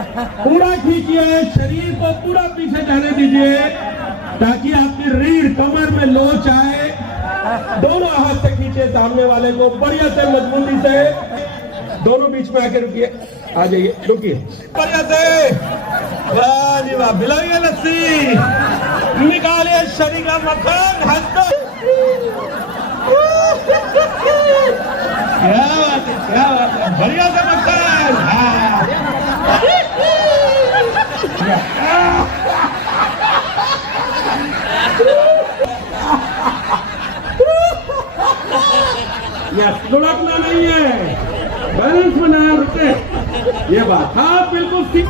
पूरा खींचिए, शरीर को पूरा पीछे जाने दीजिए ताकि आपकी रीढ़ कमर में लोच आए। दोनों हाथ से खींचे सामने वाले को बढ़िया से, मजबूती से। दोनों बीच में आके रुकिए, आ जाइए, रुकिए बढ़िया से। वाह जी वाह, बिलाइए लस्सी, निकालिए शरीर का मक्खन, हंस। क्या बात है, क्या बात है, बढ़िया से मक्खन। लुढ़कना नहीं है, बैलेंस बनाया, रुके, ये बात। हाँ बिल्कुल ठीक।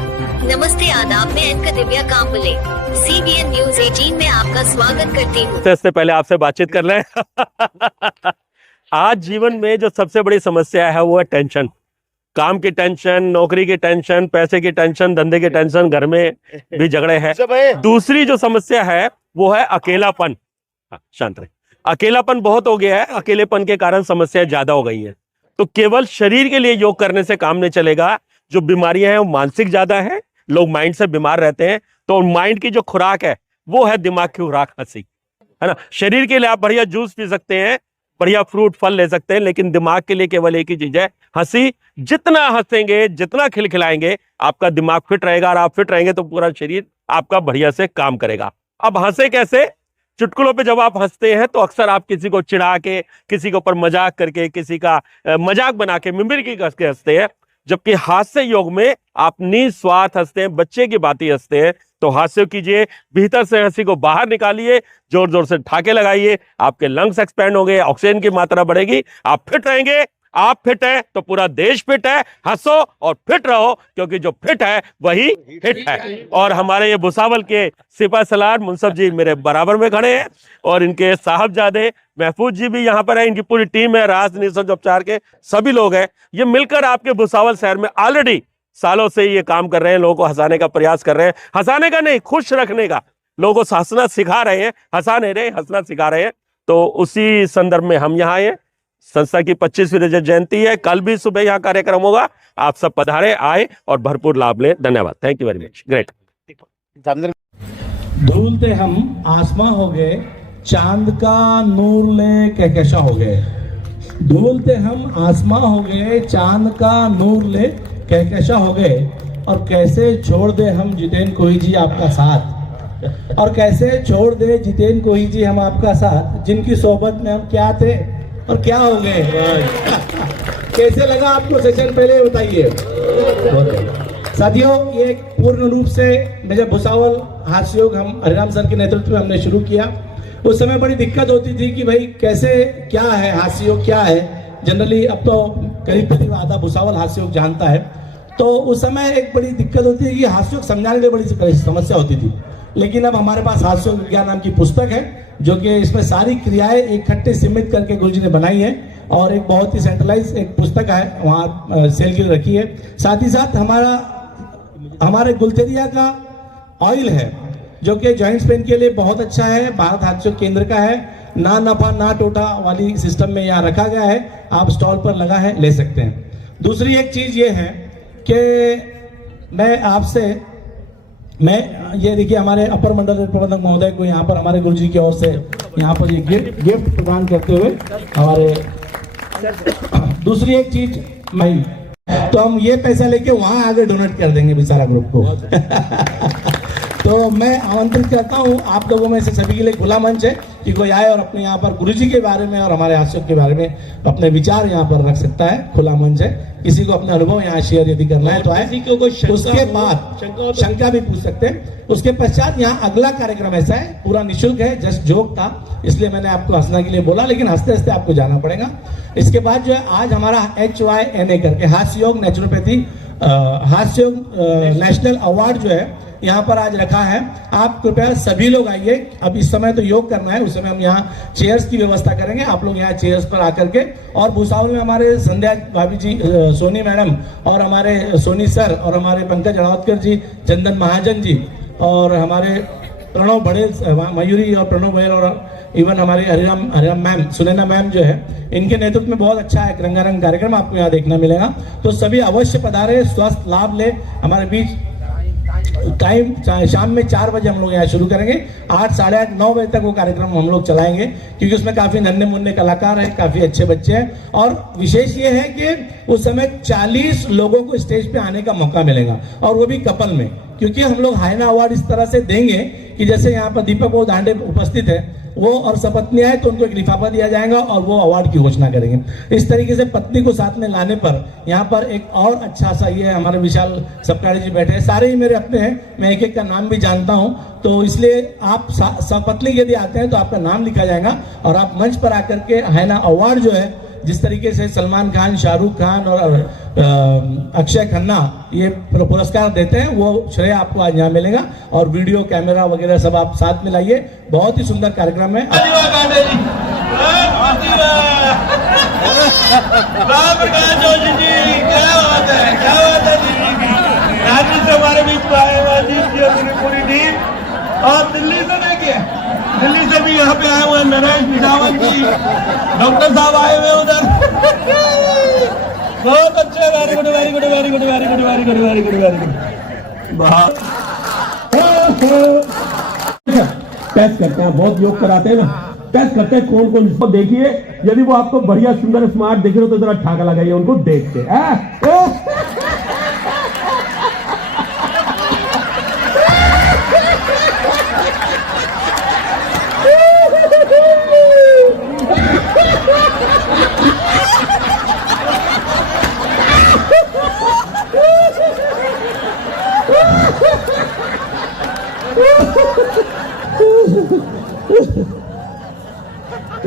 नमस्ते, आदाब, मैं anchor Divya Kamble, CBN news 18 में आपका स्वागत करती हूँ। इससे पहले आपसे बातचीत कर लें। आज जीवन में जो सबसे बड़ी समस्या है वो है टेंशन। काम की टेंशन, नौकरी की टेंशन, पैसे की टेंशन, धंधे की टेंशन, घर में भी झगड़े हैं। दूसरी जो समस्या है वो है अकेलापन। शांत रहे, अकेलापन बहुत हो गया है। अकेलेपन के कारण समस्याएं ज्यादा हो गई हैं। तो केवल शरीर के लिए योग करने से काम नहीं चलेगा। जो बीमारियां हैं वो मानसिक ज्यादा है, लोग माइंड से बीमार रहते हैं। तो माइंड की जो खुराक है वो है दिमाग की खुराक, हंसी, है ना। शरीर के लिए आप बढ़िया जूस पी सकते हैं, बढ़िया फ्रूट फल ले सकते हैं, लेकिन दिमाग के लिए केवल एक ही चीज है, हंसी। जितना हंसेंगे, जितना खिलखिलाएंगे, आपका दिमाग फिट रहेगा, और आप फिट रहेंगे तो पूरा शरीर आपका बढ़िया से काम करेगा। अब हंसे कैसे? चुटकुलों पे जब आप हंसते हैं तो अक्सर आप किसी को चिढ़ा के, किसी के ऊपर मजाक करके, किसी का मजाक बना के, मिमिक्री करके हंसते हैं। जबकि हास्य योग में आप निस्वार्थ हंसते हैं, बच्चे की बातें हंसते हैं। तो हास्य कीजिए, भीतर से हंसी को बाहर निकालिए, जोर जोर से ठाके लगाइए, आपके लंग्स एक्सपैंड होंगे, ऑक्सीजन की मात्रा बढ़ेगी, आप फिट रहेंगे। आप फिट है तो पूरा देश फिट है। हंसो और फिट रहो, क्योंकि जो फिट है वही हिट है। और हमारे ये भुसावल के सिपा सलार मुंसफ जी मेरे बराबर में खड़े हैं, और इनके साहबजादे महफूज जी भी यहाँ पर है। इनकी पूरी टीम है, राज निसर्ग उपचार के सभी लोग हैं। ये मिलकर आपके भुसावल शहर में ऑलरेडी सालों से ये काम कर रहे हैं, लोगों को हंसाने का प्रयास कर रहे हैं। हंसाने का नहीं, खुश रखने का। लोगों को हंसना सिखा रहे हैं, हंसा नहीं रहे, हंसना सिखा रहे हैं। तो उसी संदर्भ में हम यहाँ आए। संस्था की 25वीं रजत जयंती है, कल भी सुबह यहाँ कार्यक्रम होगा। आप सब पधारे, आए और भरपूर लाभ लें। धन्यवाद, thank you very much, great. धूलते हम आसमां हो गए, चांद का नूर ले कहकशा हो गए। धूलते हम आसमां हो गए, चांद का नूर ले कहकशा हो गए। और कैसे छोड़ दे हम जितेन कोई जी आपका साथ, और कैसे छोड़ दे जितेन कोई जी हम आपका साथ, जिनकी सोहबत में हम क्या थे और क्या हो गए। कैसे लगा आपको सेशन, पहले बताइए। साथियों, ये पूर्ण रूप से मेजर भुसावल हास्य योग हम हरिराम सर के नेतृत्व में हमने शुरू किया। उस समय बड़ी दिक्कत होती थी कि भाई कैसे, क्या है हास्य योग, क्या है। जनरली अब तो करीब आधा भुसावल हास्य योग जानता है। तो उस समय एक बड़ी दिक्कत होती है कि हास्य योग समझाने में बड़ी समस्या होती थी। लेकिन अब हमारे पास हास्य योग विज्ञान नाम की पुस्तक है, जो कि इसमें सारी क्रियाएं इकट्ठे सीमित करके गुरुजी ने बनाई है, और एक बहुत ही सेंट्रलाइज एक पुस्तक है, वहाँ सेल के लिए रखी है। साथ ही साथ हमारे गुलतेरिया का ऑयल है, जो कि जॉइंट्स पेन के लिए बहुत अच्छा है। भारत हास्य योग केंद्र का है, ना नफा ना टोटा वाली सिस्टम में यहाँ रखा गया है। आप स्टॉल पर लगा है, ले सकते हैं। दूसरी एक चीज ये है कि मैं ये देखिए, हमारे अपर मंडल प्रबंधक महोदय को यहाँ पर हमारे गुरुजी की ओर से यहाँ पर ये गिफ्ट प्रदान करते हुए हमारे। दूसरी एक चीज मैं, तो हम ये पैसा लेके वहां आगे डोनेट कर देंगे बेचारा ग्रुप को। तो मैं आमंत्रित करता हूँ आप लोगों में से सभी के लिए खुला मंच है कि कोई आए और अपने यहाँ पर गुरुजी के बारे में और हमारे हास्य के बारे में अपने विचार यहाँ पर रख सकता है। खुला मंच है, किसी को अपने अनुभव यहाँ शेयर यदि करना है तो आए। उसके बाद शंका भी पूछ सकते हैं। उसके पश्चात यहाँ अगला कार्यक्रम ऐसा है, पूरा निःशुल्क है, जस्ट जोक था, इसलिए मैंने आपको हंसने के लिए बोला, लेकिन हंसते हंसते आपको जाना पड़ेगा। इसके बाद जो है आज हमारा HYNA करके हास्य योग नेचुरोपैथी हास्य योग नेशनल अवार्ड जो है यहाँ पर आज रखा है। आप कृपया सभी लोग आइए। अब इस समय तो योग करना है, उस समय हम यहाँ चेयर्स की व्यवस्था करेंगे। आप लोग यहाँ चेयर्स पर आकर के, और भुसावल में हमारे संध्या भाभी जी, सोनी मैडम, और हमारे सोनी सर, और हमारे पंकज अड़ावतकर जी, चंदन महाजन जी, और हमारे प्रणव बड़े, मयूरी और प्रणव बड़े और इवन हमारे हरिराम मैम, सुनैना मैम जो है, इनके नेतृत्व में बहुत अच्छा एक रंगारंग कार्यक्रम आपको यहाँ देखना मिलेगा। तो सभी अवश्य पधारे, स्वस्थ लाभ ले। हमारे बीच टाइम शाम में 4 बजे हम लोग यहाँ शुरू करेंगे, 8, साढ़े 8, 9 बजे तक वो कार्यक्रम हम लोग चलाएंगे, क्योंकि उसमें काफी नन्हे मुन्ने कलाकार हैं, काफी अच्छे बच्चे हैं। और विशेष ये है कि उस समय 40 लोगों को स्टेज पे आने का मौका मिलेगा, और वो भी कपल में, क्योंकि हम लोग हाइना अवार्ड इस तरह से देंगे कि जैसे यहाँ पर दीपक वो दांडे उपस्थित है, वो और सपत्नी आए तो उनको एक लिफाफा दिया जाएगा और वो अवार्ड की घोषणा करेंगे। इस तरीके से पत्नी को साथ में लाने पर यहाँ पर एक और अच्छा सा, ये हमारे विशाल सपकाड़ी जी बैठे हैं, सारे ही मेरे अपने हैं, मैं एक एक का नाम भी जानता हूँ, तो इसलिए आप सपत्नी यदि आते हैं तो आपका नाम लिखा जाएगा और आप मंच पर आकर के हाइना अवार्ड जो है, जिस तरीके से सलमान खान, शाहरुख खान और अक्षय खन्ना ये पुरस्कार देते हैं, वो श्रेय आपको आज यहाँ मिलेगा। और वीडियो कैमरा वगैरह सब आप साथ में लाइए, बहुत ही सुंदर कार्यक्रम है। हमारे बीच में आए हुए अपनी पूरी टीम, और दिल्ली से देखिए, दिल्ली से भी यहाँ पे आए हुए नरेश बिजावन जी, डॉक्टर साहब आए हुए उधर, बहुत अच्छे, very good very good very good very good very good very good very good. Test करते हैं, बहुत योग कराते हैं ना, टेस्ट करते हैं कौन कौन इसको। देखिए यदि वो आपको बढ़िया सुंदर स्मार्ट दिख रहे हो तो जरा ठाका लगाइए उनको देख के।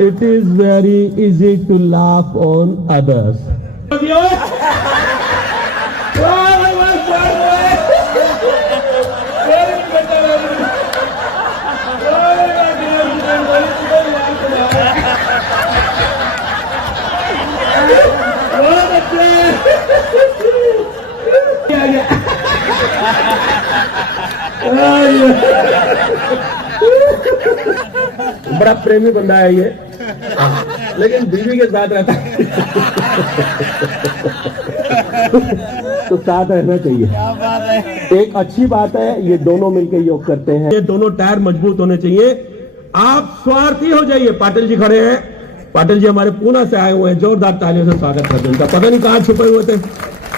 It is very easy to laugh on others. बड़ा प्रेमी बंदा है ये, लेकिन बीवी के साथ रहता है तो साथ रहना चाहिए। एक अच्छी बात है, ये दोनों मिलकर योग करते हैं, ये दोनों टायर मजबूत होने चाहिए। आप स्वार्थी हो जाइए। पाटिल जी खड़े हैं, पाटिल जी हमारे पूना से आए हुए हैं, जोरदार तालियों से स्वागत करते हैं उनका। पता नहीं कहाँ छुपे हुए थे,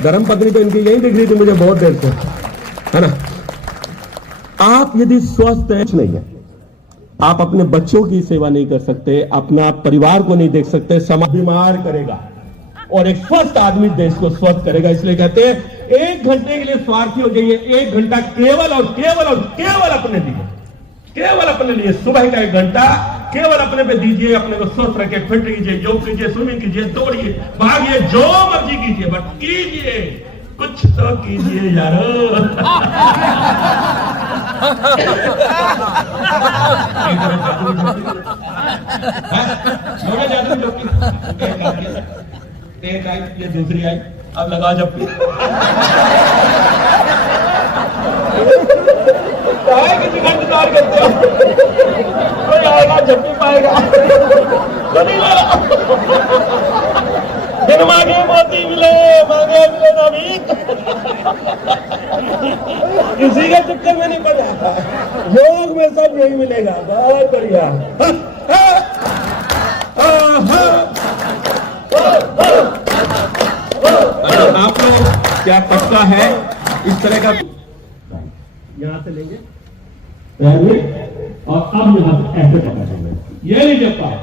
धर्म पत्नी तो इनकी यही दिख रही थी मुझे बहुत देर से, है ना। आप यदि स्वस्थ हैं, नहीं है, आप अपने बच्चों की सेवा नहीं कर सकते, अपना परिवार को नहीं देख सकते, समाज बीमार करेगा, और एक स्वस्थ आदमी देश को स्वस्थ करेगा। इसलिए कहते हैं 1 घंटे के लिए स्वार्थी हो जाइए, 1 घंटा केवल और केवल और केवल अपने लिए, केवल अपने लिए। सुबह का 1 घंटा केवल अपने पे दीजिए, अपने को स्वस्थ रखे, फिट कीजिए, योग कीजिए, स्विमिंग कीजिए, दौड़िए, भागिए, जो मर्जी कीजिए, बट कीजिए, कुछ तो कीजिए यारो। ये दूसरी आई, अब लगा जब इंतजार करते हो, कोई आएगा जब भी पाएगा, दिन मांगे मोती मिले, मांगे मिले नवीन। किसी के चक्कर में नहीं पड़ जाता, योग में सब यही मिलेगा। बहुत बढ़िया। आप लोग क्या पक्का है इस तरह का, यहां से लेंगे और अब यहां से ऐसे पकड़ेंगे, ये लीजिए पाए,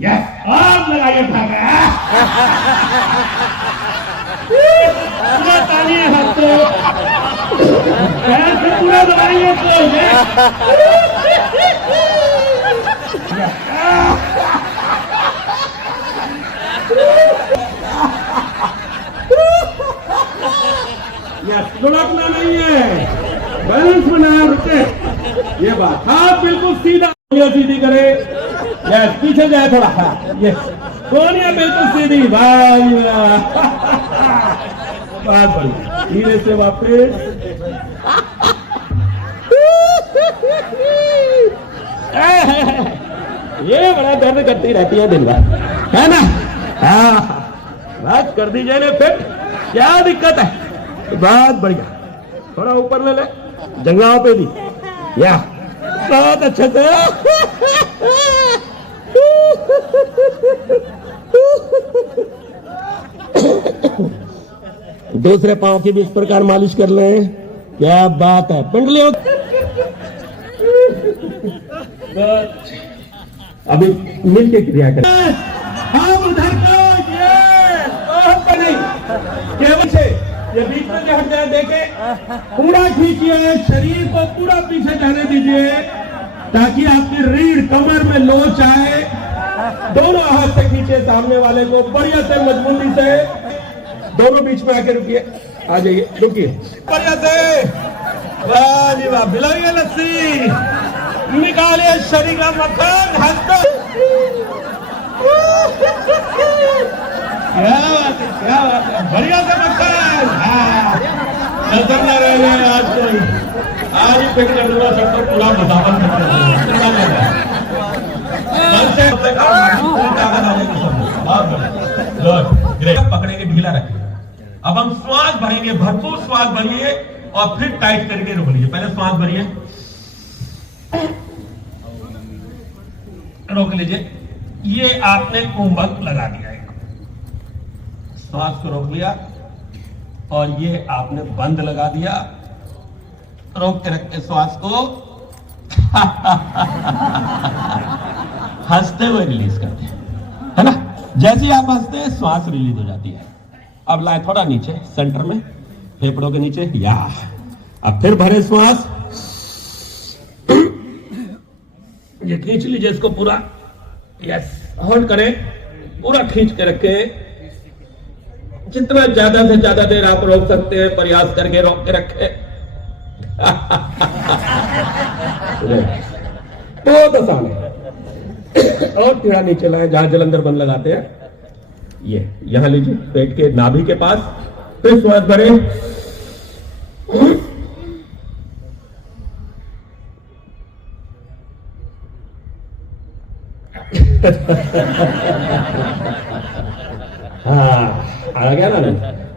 यस, आप लगाइए भागा। ताली हाथ तो ऐसे पूरा दबाइए लुढ़कना नहीं है, बैलेंस बनाए रखे, ये बात। हाथ बिल्कुल सीधा, सीधी करे, यस, पीछे जाए थोड़ा, यस, कोनिया बिल्कुल सीधी, भाई बात बढ़िया, धीरे से वापस। ये बड़ा दर्द करती रहती है दिन भर, है ना? हाँ, बस कर दीजिए ना फिर, क्या दिक्कत है? बहुत बढ़िया, थोड़ा ऊपर ले ले, जंगलाओं पे भी, या बहुत अच्छे से। दूसरे पांव की भी इस प्रकार मालिश कर लें, क्या बात है। पिंडलियों अभी मिलके क्रिया करें। हम उधर को नहीं, केवल से ये बीच में जो हट जाए देखे, पूरा खींचिए, शरीर को पूरा पीछे जाने दीजिए ताकि आपकी रीढ़ कमर में लोच आए। दोनों हाथ से खींचे सामने वाले को बढ़िया से, मजबूती से। दोनों बीच में आके रुकिए, आ जाइए, रुकिए बढ़िया से। वाह जी वाह, पिलाइए लस्सी, निकालिए शरीर का मक्खन, हंसते। क्या बात है, क्या बात है, बढ़िया से मक्खन। नजर न रह गए आज कोई, आज ही पेट कर दूंगा सबको, पूरा बतावन पकड़ेंगे, ढीला रखेंगे। अब हम श्वास भरेंगे, भरपूर श्वास भरिए और फिर टाइट करके रोक लीजिए। पहले श्वास भरिए, रोक लीजिए। ये आपने कुंभक लगा दिया, एक श्वास को रोक लिया और ये आपने बंद लगा दिया। रोक के रख के श्वास को हंसते हुए रिलीज करते हैं, है ना? जैसे ही आप हंसते हैं श्वास रिलीज हो जाती है। अब लाए थोड़ा नीचे, सेंटर में, फेफड़ों के नीचे, या अब फिर भरे श्वास, ये खींच लीजिए इसको पूरा, यस, होल्ड करें, पूरा खींच के रखें। जितना ज्यादा से ज्यादा देर आप रोक सकते हैं, प्रयास करके रोक के रखें। बहुत आसान है। और थोड़ा नीचे लाए, जहां जलंधर बंद लगाते हैं, ये यहां लीजिए, पेट के नाभि के पास, फिर श्वास भरे। हाँ, आ गया ना?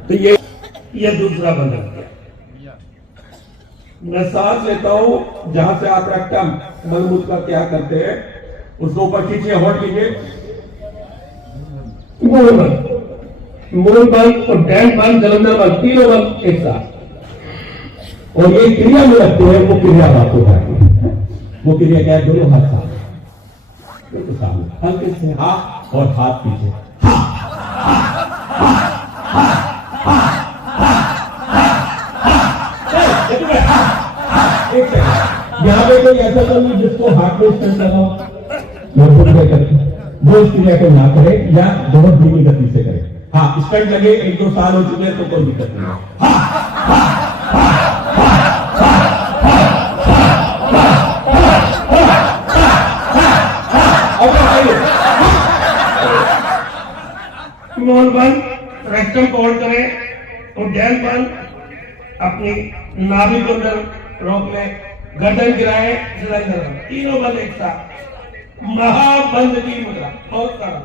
तो ये दूसरा बंद रखते हैं। मैं सांस लेता हूं, जहां से आप रक्तम मलमूत्र का क्या करते हैं उसको ऊपर खींचिए, होल्ड कीजिए। मूल बंद और डैन बंद, जलंधर बंद, तीनों बंद एक साथ। और ये क्रिया में रखते हैं, वो क्रिया आपको बताएंगे। वो क्रिया क्या है? दोनों हाथ सामने, हल्के से हाथ और हाथ पीछे। यहाँ पे कोई ऐसा तो नहीं जिसको हाथ में स्टंट लगा वो इस क्रिया को ना करे या बहुत धीमी गति से करे। हाँ, स्टंट लगे 1-2 साल हो चुके हैं तो कोई दिक्कत नहीं है। मोहन बंद, रेक्टम को होल्ड करें और डैन बंद, अपनी नाभि को अंदर रोक ले, गर्दन गिराए, जलंधर बंद, तीनों बंद एक साथ। महाबंद की मुद्रा, बहुत सारा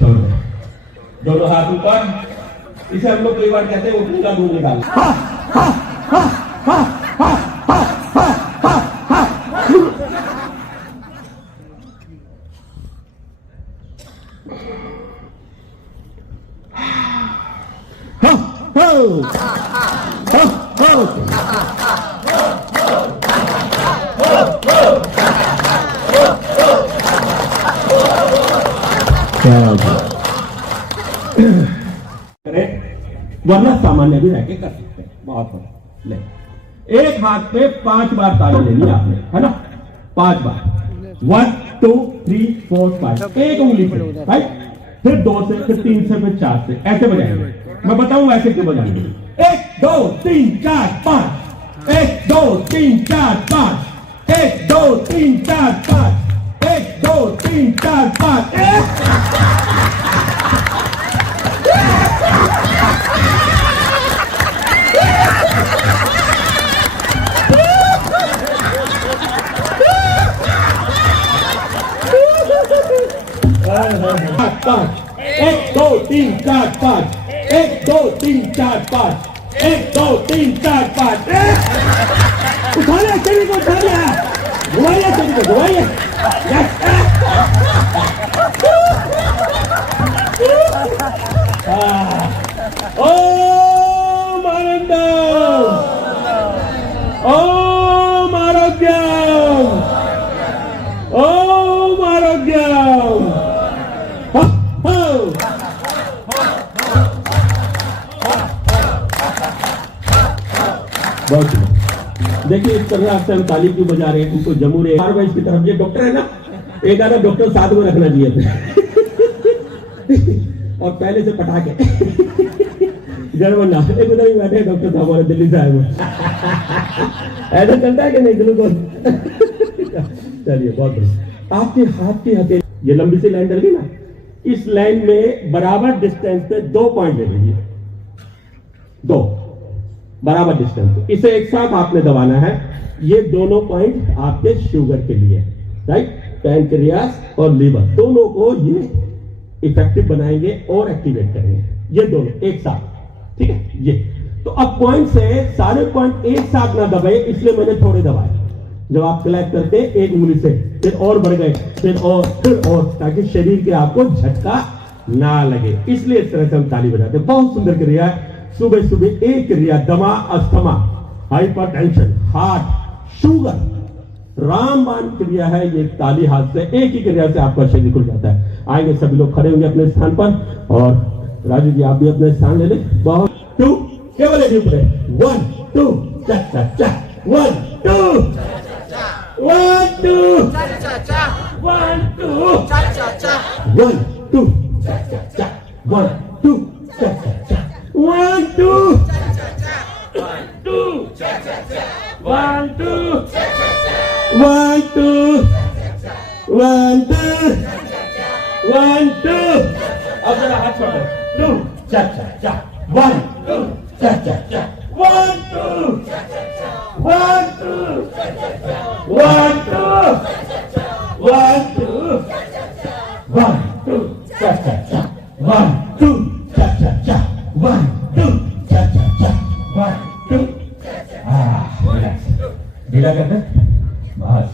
छोड़ दो, दोनों हाथ ऊपर। इसे हम लोग कई बार कहते हैं उठने का दूध निकाल। वरना सामान्य भी रह के कर सकते हैं। बहुत बढ़िया। ले, एक हाथ पे 5 बार ताली लेनी आपने, है ना? 5 बार, 1 2 3 4 5, एक उंगली पे, राइट? फिर 2 से, फिर 3 से, फिर 4 से, ऐसे बजाएंगे। मैं बताऊंगा ऐसे क्यों बजाएंगे। 1 2 3 4 5, 1 2 3 4 5, 1 2 3 4 5, 1 2 3 4 5। 5 1 2 3 4 5 1 2 3 4 5 1 2 3 4 5 उठा लिया शरीर को, उठा लिया, घुमाइए शरीर को, घुमाइए। ओम आनंदम, ओम आरोग्यम, ओम आरोग्यम। बहुत देखिए इस तरह से हम ताली क्यों बजा रहे हैं, उनको जमू रहे हैं इसकी तरफ। ये डॉक्टर है ना, एक आधा डॉक्टर साथ में रखना चाहिए और पहले से पटाखे गड़बड़ एक उधर ही बैठे डॉक्टर साहब हमारे दिल्ली से आए हुए ऐसा चलता है कि नहीं ग्लूकोज। चलिए बहुत बढ़िया। आपके हाथ की हथेली, ये लंबी सी लाइन डल गई ना, इस लाइन में बराबर डिस्टेंस पे 2 पॉइंट ले लीजिए, 2 बराबर डिस्टेंस। इसे एक साथ आपने दबाना है। ये दोनों पॉइंट आपके शुगर के लिए, राइट, पैनक्रियास और लीवर दोनों को ये इफेक्टिव बनाएंगे और एक्टिवेट करेंगे, ये दोनों एक साथ, ठीक है। ये तो अब पॉइंट से सारे पॉइंट एक साथ ना दबाए, इसलिए मैंने थोड़े दबाए। जब आप क्लैप करते एक उंगली से, फिर और बढ़ गए, फिर और, ताकि शरीर के आपको झटका ना लगे, इसलिए इस तरह से हम ताली बजाते हैं। बहुत सुंदर क्रिया है। सुबह सुबह एक क्रिया, दमा, अस्थमा, हाइपरटेंशन, हार्ट, शुगर, रामबाण क्रिया है। ये ताली हाथ से, एक ही क्रिया से आपका शरीर खुल जाता है। आएंगे सभी लोग खड़े होंगे अपने स्थान पर, और राजू जी आप भी अपने स्थान ले लें। बहुत 2 केवल एक ऊपर 1 2 चा 1 2 1 2 1 2 1 2 1 2 1 2 1 2 1 2 1 2 1 2। अब जरा हाथ छोड़ो, 2 चा 1 2 चा 1 2 1 2 1 2 1 2 1 2 चा 1 2 चा 1 2 चा 1 2। ढीला करते बस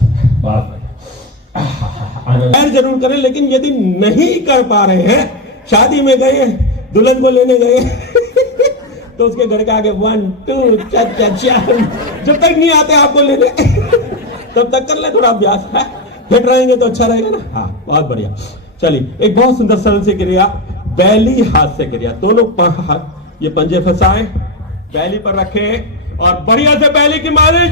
जरूर करें, लेकिन यदि नहीं कर पा रहे हैं, शादी में गए, दुल्हन को लेने गए तो उसके घर के आगे 1 2 चा जब तक नहीं आते आपको लेने तब तक कर ले थोड़ा अभ्यास है, फिट रहेंगे तो अच्छा रहेगा ना। हाँ बहुत बढ़िया। चलिए एक बहुत सुंदर सरल सी क्रिया, बैली हाथ से क्रिया। दोनों हाथ ये पंजे फंसाए, बैली पर रखे और बढ़िया से बैली की मालिश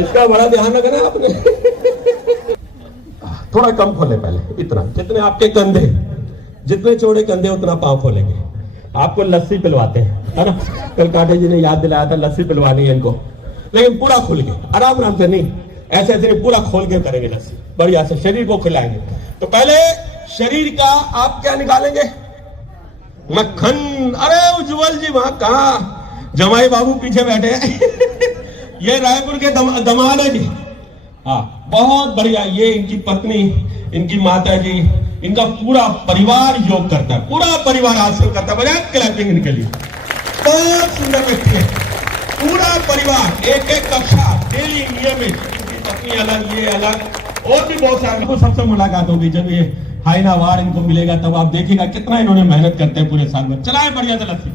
इसका बड़ा ध्यान रखना आपने। थोड़ा कम खोले पहले, इतना जितने आपके कंधे, जितने चौड़े कंधे उतना पांव खोलेंगे। आपको लस्सी पिलवाते हैं, है ना, कल काटे जी ने याद दिलाया था लस्सी पिलवानी है इनको, लेकिन पूरा खुल के, आराम आराम से नहीं, ऐसे ऐसे पूरा खोल के करेंगे लस्सी, बढ़िया से शरीर को खिलाएंगे। तो पहले शरीर का आप क्या निकालेंगे, मक्खन। अरे उज्जवल जी वहां कहा, जमाई बाबू पीछे बैठे हैं ये रायपुर के दमाद है जी। हाँ बहुत बढ़िया। ये इनकी पत्नी, इनकी माता जी, इनका पूरा परिवार योग करता है, पूरा परिवार आसन करता है। बजाय क्लैपिंग इनके लिए। बहुत सुंदर व्यक्ति है, पूरा परिवार एक एक कक्षा डेली नियमित, पत्नी अलग, ये अलग, और भी बहुत सारे। आपको सबसे मुलाकात होगी जब ये हाइना अवार्ड इनको मिलेगा, तब आप देखिएगा कितना इन्होंने मेहनत करते हैं पूरे साल में। चलाए बढ़िया से लस्सी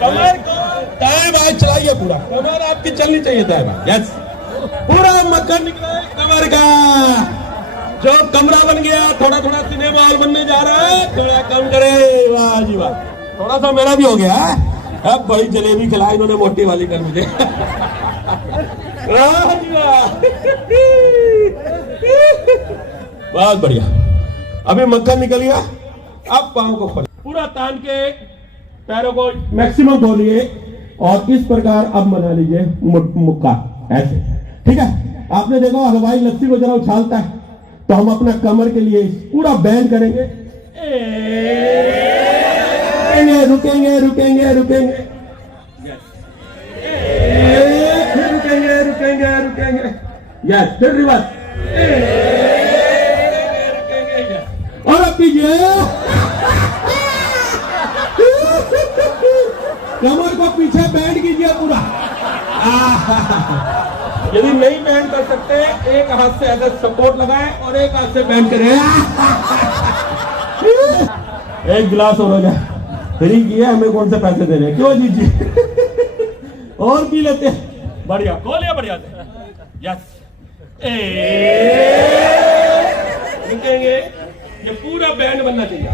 कमर को दाएं बाएं चलाइए, पूरा कमर आपकी चलनी चाहिए दाएं बाएं। यस, पूरा मक्खन निकला है कमर का, जो कमरा बन गया। थोड़ा थोड़ा सिनेमा हॉल बनने जा रहा है, थोड़ा कम करे। वाह जी वाह, थोड़ा सा मेरा भी हो गया। अब बड़ी जलेबी खिलाई इन्होंने, मोटी वाली कर मुझे। वाह जी वाह, बहुत बढ़िया। अभी मक्खन निकल गया, अब पांव को खोलिए, पूरा तान के पैरों को मैक्सिमम खोलिए और इस प्रकार अब बना लीजिए मुक्का, ऐसे ठीक है, आपने देखा हलवाई लस्सी को जरा उछालता है, तो हम अपना कमर के लिए पूरा बैंड करेंगे, रुकेंगे रुकेंगे रुकेंगे, फिर रुकेंगे रुकेंगे रुकेंगे, यस, फिर रिवर्स, और अब कीजिए, कमर को पीछे बैंड कीजिए पूरा। यदि नहीं बैंड कर सकते, एक हाथ से अगर सपोर्ट लगाएं और एक हाथ से बैंड करें। एक गिलास और हो जाए, फ्री किया, हमें कौन से पैसे दे रहे हैं, क्यों जी जी और पी लेते हैं, बढ़िया खोलिए, बढ़िया से, यस, रुकेंगे, ये पूरा बैंड बनना चाहिए,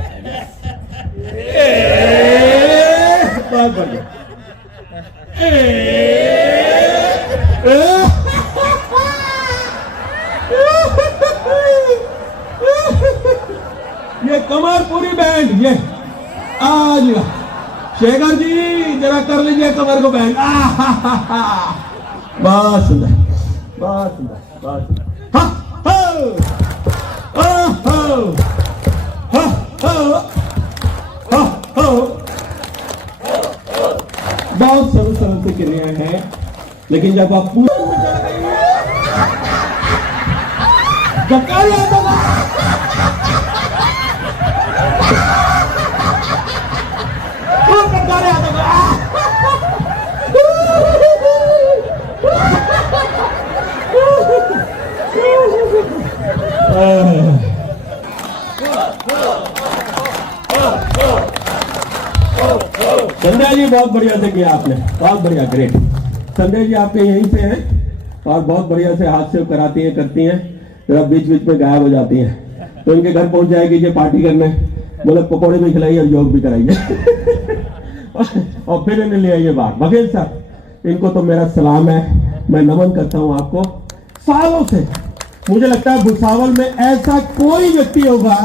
बहुत बढ़िया, ये कमर पूरी बैंड, ये आज शेखर जी जरा कर लीजिए कमर को बैंड, बहुत सुंदर, बहुत सुंदर, बहुत सुंदर, बहुत सरल सरल से क्रियाएं हैं, लेकिन जब आप पूरे संजय जी बहुत बढ़िया से किया आपने, बहुत बढ़िया, ग्रेट। संजय जी आपके यहीं से हैं और बहुत बढ़िया से हाथ से कराती हैं, करती हैं, फिर बीच बीच में गायब हो जाती हैं, तो इनके घर पहुंच जाएगी ये पार्टी करने, बोले पकौड़े भी खिलाइए और योग भी कराइए और फिर इन्हें ले आइए बाहर। बघेल साहब, इनको तो मेरा सलाम है, मैं नमन करता हूं आपको। सालों से मुझे लगता है भुसावल में ऐसा कोई व्यक्ति होगा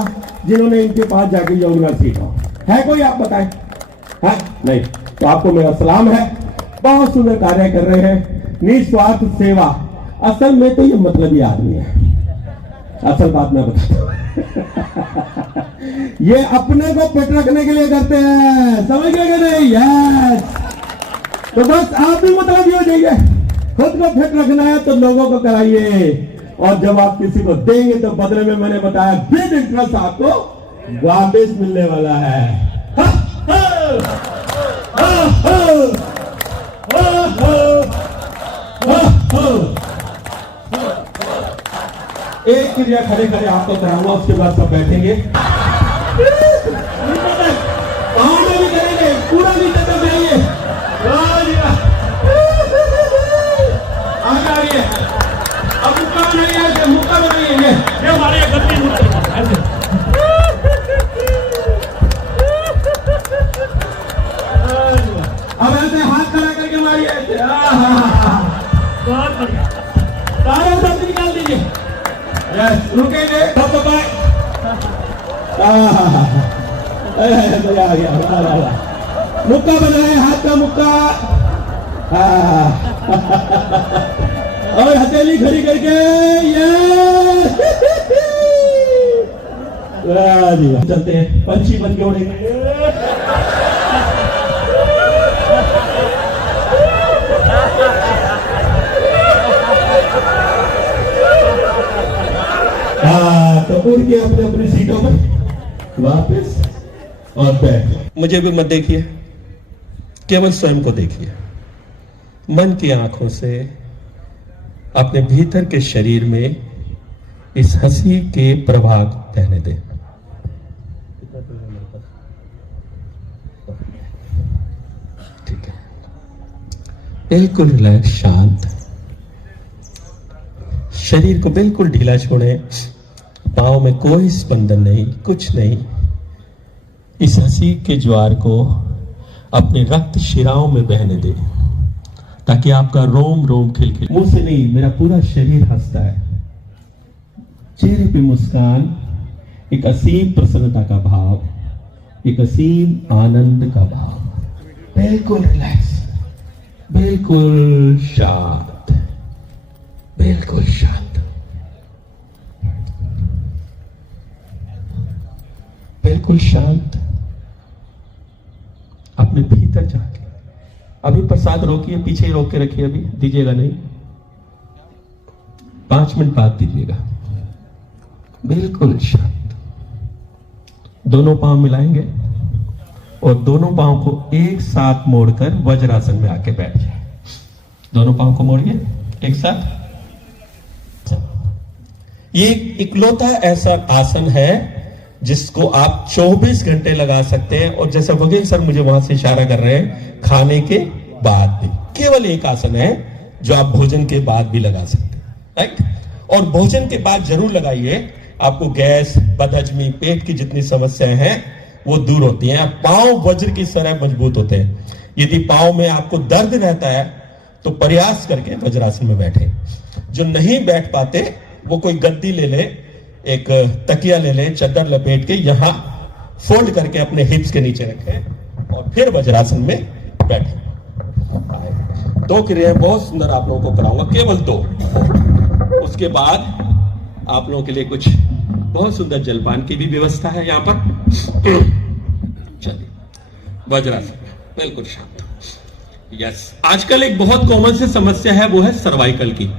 जिन्होंने इनके पास जाके योग ना सीखा है, कोई आप बताएं? है नहीं, तो आपको मेरा सलाम है, बहुत सुंदर कार्य कर रहे हैं, निस्वार्थ सेवा। असल में तो ये मतलबी आदमी है, असल बात मैं बताता हूं ये अपने को फिट रखने के लिए करते हैं, समझ गए कि नहीं? यस, तो बस आप भी मतलबी हो जाइए, खुद को फिट रखना है तो लोगों को कराइए, और जब आप किसी को देंगे तो बदले में मैंने बताया विद इंटरेस्ट आपको वापस मिलने वाला है। एक क्रिया खड़े खड़े आपको कराऊंगा, उसके बाद सब बैठेंगे, पाँव में भी करेंगे, पूरा नीचे तक जाइए, आगे आइए, अब मुक्का बनाइए, मुक्का बनाइए, ये हमारे गलती मुक्का, अब ऐसे हाथ खड़ा करके मारिए, बहुत बढ़िया, सारे दर्द निकाल दीजिए, यस, रुकेंगे, सब दबाए, मजा आ गया, मुक्का बनाए, हाथ का मुक्का, और हथेली खड़ी करके, ये चलते हैं, पंछी बन के उड़ेंगे, तो उड़ के अपने अपनी सीटों पर वापस और बैठ। मुझे भी मत देखिए, केवल स्वयं को देखिए, मन की आंखों से अपने भीतर के शरीर में इस हंसी के प्रभाव बहने दें। ठीक है, बिल्कुल रिलैक्स, शांत, शरीर को बिल्कुल ढीला छोड़ें, पांव में कोई स्पंदन नहीं, कुछ नहीं। इस हंसी के ज्वार को अपने रक्त शिराओं में बहने दें, ताकि आपका रोम रोम खिलखिल, मुंह से नहीं, मेरा पूरा शरीर हंसता है, चेहरे पे मुस्कान, एक असीम प्रसन्नता का भाव, एक असीम आनंद का भाव, बिल्कुल रिलैक्स, बिल्कुल शांत, बिल्कुल शांत, बिल्कुल शांत, अपने भीतर जाके। अभी प्रसाद रोकिए, पीछे ही रोक के रखिए, अभी दीजिएगा नहीं, 5 मिनट बाद दीजिएगा। बिल्कुल शांत, दोनों पांव मिलाएंगे और दोनों पांव को एक साथ मोड़कर वज्रासन में आके बैठ जाए। दोनों पांव को मोड़िए एक साथ। ये इकलौता ऐसा आसन है जिसको आप 24 घंटे लगा सकते हैं, और जैसा वकील सर मुझे वहां से इशारा कर रहे हैं, खाने के बाद भी केवल एक आसन है जो आप भोजन के बाद भी लगा सकते हैं, राइट। और भोजन के बाद जरूर लगाइए, आपको गैस, बदहजमी, पेट की जितनी समस्याएं हैं वो दूर होती हैं। पांव वज्र की तरह मजबूत होते हैं। यदि पांव में आपको दर्द रहता है तो प्रयास करके वज्रासन में बैठे। जो नहीं बैठ पाते वो कोई गद्दी ले ले, एक तकिया ले ले, चादर लपेट के यहां फोल्ड करके अपने हिप्स के नीचे रखें और फिर वज्रासन में बैठे। 2 क्रियाएं बहुत सुंदर आप लोगों को कराऊंगा, केवल 2। उसके बाद आप लोगों के लिए कुछ बहुत सुंदर जलपान की भी व्यवस्था है यहां पर। चलिए, वज्रासन बिल्कुल शांत। यस, आजकल एक बहुत कॉमन सी समस्या है, वो है सर्वाइकल की।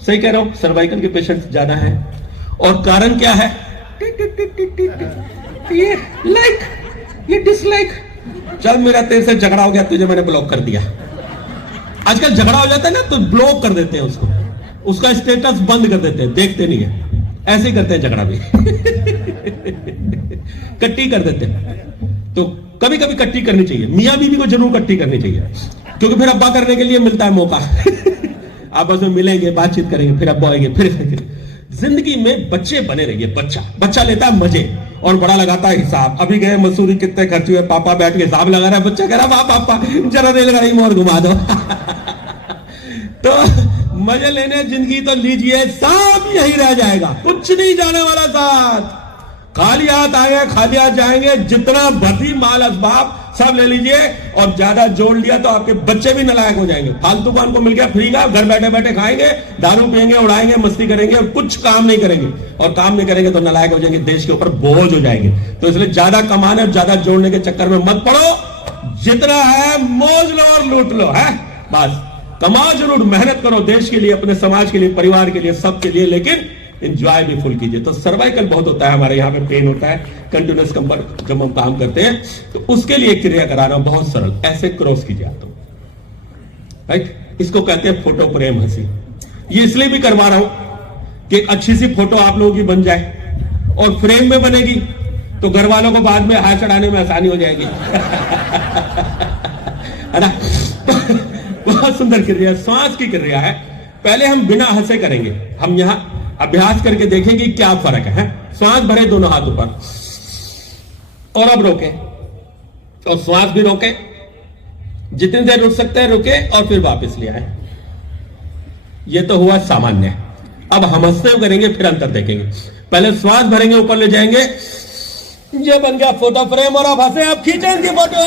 सही कह रहा हूं, सर्वाइकल के पेशेंट ज्यादा है। और कारण क्या है? ये लाइक, ये डिसलाइक। चल मेरा तेरे से झगड़ा हो गया, तुझे मैंने ब्लॉक कर दिया। आजकल झगड़ा हो जाता है ना तो ब्लॉक कर देते हैं उसको, उसका स्टेटस बंद कर देते हैं, देखते नहीं है। ऐसे ही करते हैं झगड़ा भी। कट्टी कर देते हैं। तो कभी कभी कट्टी करनी चाहिए, मियां बीवी को जरूर कट्टी करनी चाहिए, क्योंकि फिर अब्बा करने के लिए मिलता है मौका। आपस में मिलेंगे, बातचीत करेंगे, फिर अब्बा आएंगे, फिर जिंदगी में बच्चे बने रहिए। बच्चा लेता है मजे और बड़ा लगाता है हिसाब। अभी गए मसूरी, कितने खर्च हुए, पापा बैठ के हिसाब लगा रहा है, बच्चा कह रहा है पापा जरा रेलगाड़ी में और घुमा दो। तो मजे लेने जिंदगी तो लीजिए, साथ यही रह जाएगा, कुछ नहीं जाने वाला साथ। खाली हाथ आएंगे, खाली हाथ जाएंगे। जितना भर्ती माल असबाब सब ले लीजिए, और ज्यादा जोड़ लिया तो आपके बच्चे भी नालायक हो जाएंगे। फालतू काम को मिल गया फ्री का, घर बैठे बैठे खाएंगे, दारू पिएंगे, उड़ाएंगे, मस्ती करेंगे और कुछ काम नहीं करेंगे। और काम नहीं करेंगे तो नालायक हो जाएंगे, देश के ऊपर बोझ हो जाएंगे। तो इसलिए ज्यादा कमाने और ज्यादा जोड़ने के चक्कर में मत पड़ो। जितना है मौज लो और लूट लो, है बस। कमाओ जरूर, मेहनत करो देश के लिए, अपने समाज के लिए, परिवार के लिए, सबके लिए, लेकिन एंजॉय भी फुल कीजिए। तो सर्वाइकल बहुत होता है हमारे यहाँ पे, पेन होता है कंटिन्यूअस कंबर जब हम काम करते हैं, तो उसके लिए क्रिया कराना बहुत सरल। ऐसे क्रॉस कीजिए आप, तो राइट। इसको कहते हैं फोटो प्रेम हंसी। ये इसलिए भी करवा रहा हूं कि अच्छी सी फोटो आप लोगों की बन जाए, और फ्रेम में बनेगी तो घर वालों को बाद में हाथ चढ़ाने में आसानी हो जाएगी। है ना। बहुत सुंदर क्रिया, श्वास की क्रिया है। पहले हम बिना हंसे करेंगे, हम यहां अभ्यास करके देखेंगे क्या फर्क है। श्वास भरे दोनों हाथों पर, और अब रोके, और श्वास भी रोके, जितनी देर रुक सकते हैं रुके, और फिर वापस ले आए। ये तो हुआ सामान्य। अब हम हंसते हुए करेंगे, फिर अंतर देखेंगे। पहले श्वास भरेंगे, ऊपर ले जाएंगे, ये बन गया फोटो फ्रेम, और अब हंसे, अब खींचे इनकी फोटो।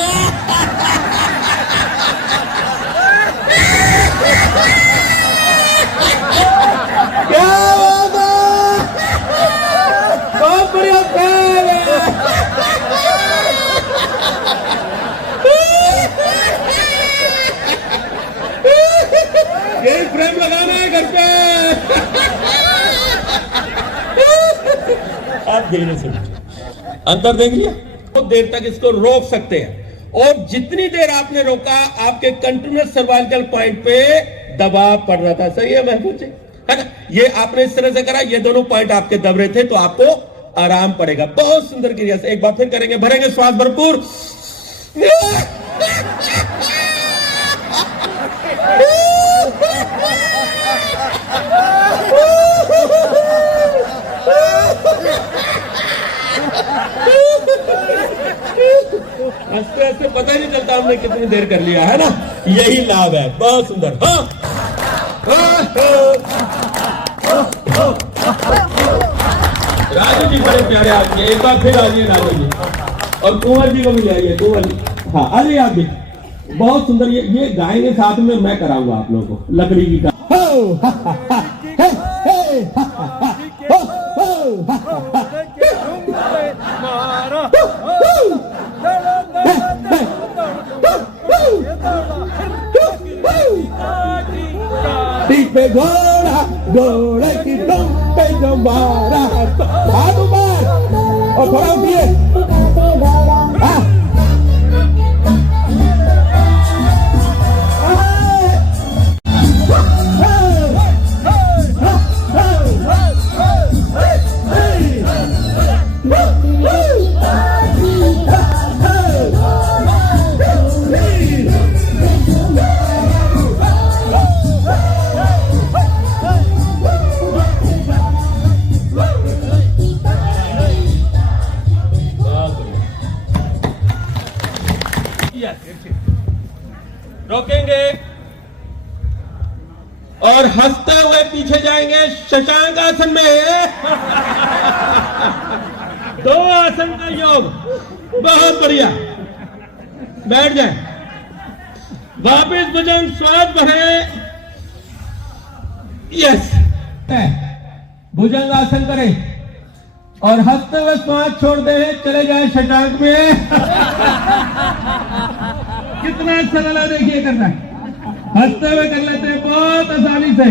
क्या बात है, बहुत बढ़िया फ्रेम है। यही फ्रेम लगाना है घर पे। आप धीरे से अंतर देख लिया। बहुत देर तक इसको रोक सकते हैं, और जितनी देर आपने रोका, आपके कंटिन्यूअस सर्वाइकल पॉइंट पे दबाव पड़ रहा था। सही है महबूब जी, है ना। ये आपने इस तरह से करा, ये दोनों पॉइंट आपके दब रहे थे, तो आपको आराम पड़ेगा। बहुत सुंदर क्रिया से एक बार फिर करेंगे, भरेंगे श्वास भरपूर। हंसते हंसते पता ही नहीं चलता हमने कितनी देर कर लिया, है ना। यही लाभ है। बहुत सुंदर। हाँ, राजू जी बड़े प्यारे आदमी, एक बार फिर आइए राजू जी, और कुंवर जी को भी आइए। कुंवर जी, हाँ आ जाइए आप भी। बहुत सुंदर। ये गाएंगे साथ में, मैं कराऊंगा आप लोगों को लकड़ी की। हाँ, हा, हा, हा, हे, हे, हा, हा, हा, हो, हो, हा, हा, हा, पीठ पे घोड़ा घोड़े की दुम पे जो मारा हाथ ऊपर और थोड़ा उठिए हाँ रोकेंगे और हंसते हुए पीछे जाएंगे शशांक आसन में। दो आसन का योग, बहुत बढ़िया। बैठ जाए, वापिस भुजंग श्वास भरे। यस, भुजंग आसन करें और हंसते हुए श्वास छोड़ दें, चले जाए शशांक में। कितना सरल है देखिए करना, हंसते हुए कर लेते हैं बहुत आसानी से।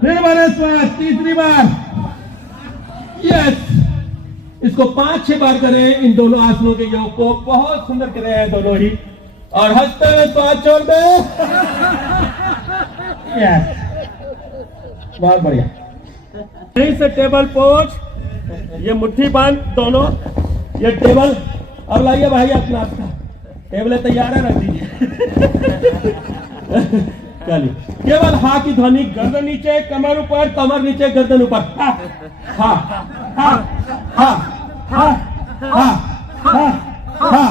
फिर भरे श्वास, तीसरी बार। यस, इसको 5-6 बार करें। इन दोनों आसनों के योग को बहुत सुंदर कर रहे हैं दोनों ही। और हंसते हुए श्वास छोड़ दे। यस, बहुत बढ़िया। यहीं से टेबल पोज, ये मुट्ठी बांध दोनों, ये टेबल। अब लाइए भाई अपना आपका टेबल तैयार है, रख दीजिए। चलिए, केवल हा की ध्वनि, गर्दन नीचे, कमर ऊपर, कमर नीचे, गर्दन ऊपर। हा हा हा हा हा हा हा हा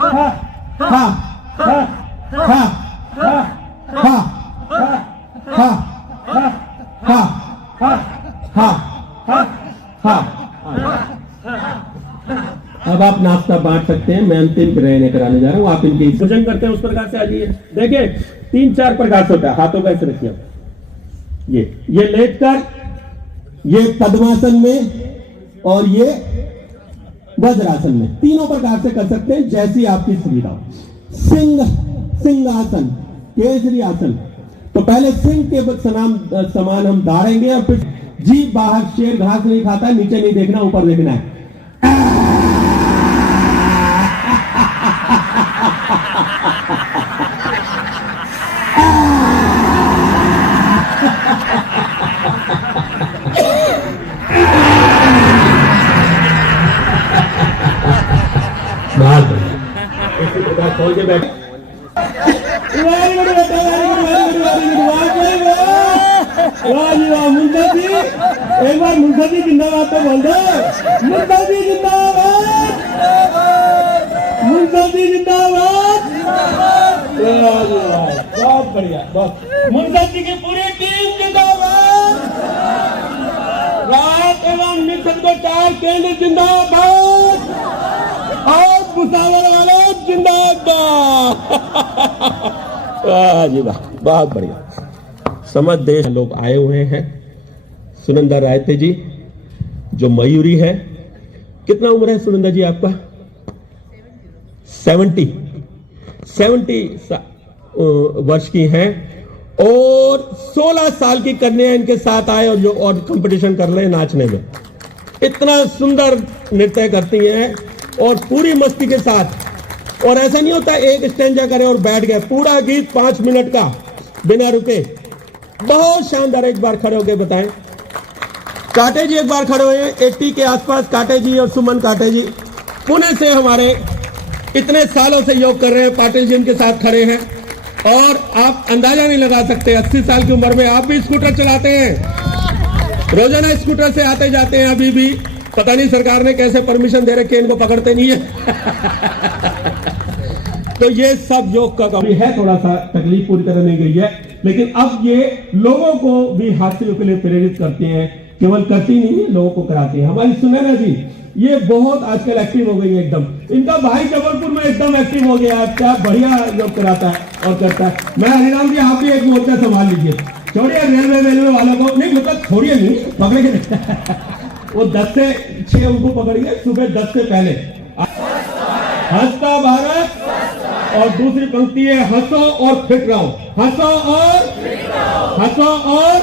हा हा हा हा हा हा। अब आप नाश्ता बांट सकते हैं। मैं अंतिम प्रयत्न कराने जा रहा हूँ। आप इनकी भोजन करते हैं उस प्रकार से आ जाइए। देखिए 3-4 प्रकार से होता है। हाथों का ऐसे रखिए, ये लेट कर, ये पद्मासन में और ये वज्रासन में, तीनों प्रकार से कर सकते हैं जैसी आपकी सुविधा हो। सिंहासन, केसरी आसन। तो पहले सिंह के समान हम दाड़ेंगे और फिर जीभ बाहर। शेर घास नहीं खाता, नीचे नहीं देखना, ऊपर देखना है। इसी प्रकार खोल के बैठे। मुंडा जी, एक बार मुंडा जी जिंदाबाद तो बोल दो। मुंडा जी जिंदाबाद, मुंडा जी जिंदाबाद। बहुत बढ़िया, बहुत। मुंडा जी की पूरी टीम जिंदाबाद। राहत एवं मिशन को 4 केंद्र जिंदाबाद और भुसावल वाले जिंदाबाद। वाह जी वाह, बहुत बढ़िया। समझ देश लोग आए हुए हैं। सुनंदा रायते जी जो मयूरी है। कितना उम्र है सुनंदा जी आपका? 70 वर्ष की हैं और 16 साल की कन्या इनके साथ आए और कंपटीशन कर रहे हैं नाचने में। इतना सुंदर नृत्य करती हैं और पूरी मस्ती के साथ। और ऐसा नहीं होता एक स्टैंजा करे और बैठ गए, पूरा गीत 5 मिनट का बिना रुके। बहुत शानदार। एक बार खड़े होके बताएं। काटे जी एक बार खड़े हुए, 80 के आसपास काटे जी और सुमन काटे जी पुणे से हमारे इतने सालों से योग कर रहे हैं। पाटिल जी इनके साथ खड़े हैं और आप अंदाजा नहीं लगा सकते 80 साल की उम्र में आप भी स्कूटर चलाते हैं, रोजाना स्कूटर से आते जाते हैं। अभी भी पता नहीं सरकार ने कैसे परमिशन दे रखी है, इनको पकड़ते नहीं है। तो ये सब योग का कमी है, थोड़ा सा तकलीफ पूरी करने गई है, लेकिन अब ये लोगों को भी हाथों के लिए प्रेरित करती हैं। केवल करती नहीं है, लोगों को कराती है। हमारी सुनैना जी ये बहुत आजकल एक्टिव हो गई है एकदम। इनका भाई जबलपुर में एकदम एक्टिव हो गया है। क्या बढ़िया योग कराता है और करता है। मैं हरिराम जी आप भी एक मोर्चा संभाल लीजिए। छोड़िए रेलवे वालों को, नहीं मतलब छोड़िए नहीं, पकड़ेंगे वो 10 से 6 उनको पकड़िए सुबह 10 से पहले। हंसता भारत, और दूसरी पंक्ति है हंसो और फिट रहो, हंसो और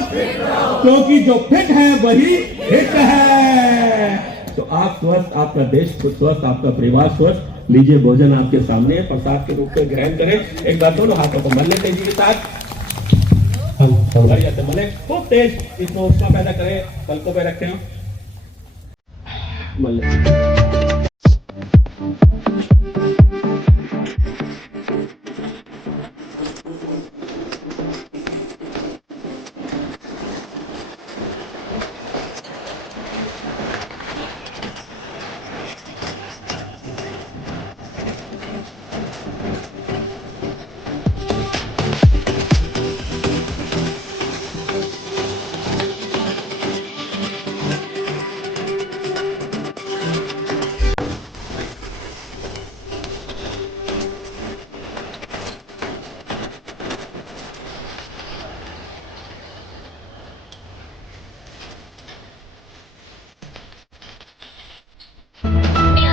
क्योंकि जो फिट है वही हिट है। तो आप स्वस्थ, आपका देश स्वस्थ, आपका परिवार स्वस्थ। लीजिए भोजन आपके सामने प्रसाद के रूप में ग्रहण करें। एक बार दोनों हाथों को मल लेते जी के साथ, मले खूब तेज, इसको उसका पैदा करें, पलकों पे रखें मल ले।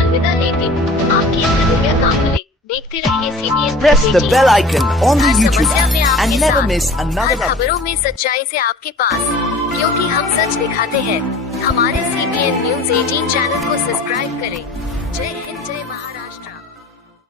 अलविदा लेते आपकी एक दिव्य काम मिले। देखते रहिए CBN Press the bell icon on the her YouTube समस्या में app आपके and never साथ, miss another हर खबरों में सच्चाई से आपके पास, क्योंकि हम सच दिखाते हैं। हमारे CBN News 18 चैनल को सब्सक्राइब करें। जय हिंद।